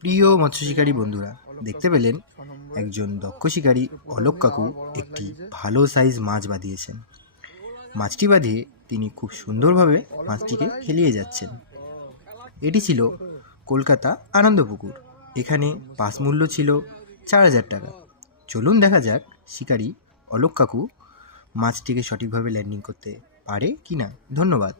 প্রিয় মৎস্য শিকারী বন্ধুরা, দেখতে পেলেন একজন দক্ষ শিকারী অলোক কাকু একটি ভালো সাইজ মাছ বাঁধিয়েছেন। মাছটি বাঁধিয়ে তিনি খুব সুন্দরভাবে মাছটিকে খেলিয়ে যাচ্ছেন। এটি ছিল কলকাতা আনন্দপুকুর। এখানে পাস মূল্য ছিল 4,000 টাকা। চলুন দেখা যাক শিকারী অলোক কাকু মাছটিকে সঠিকভাবে ল্যান্ডিং করতে পারে কিনা। ধন্যবাদ।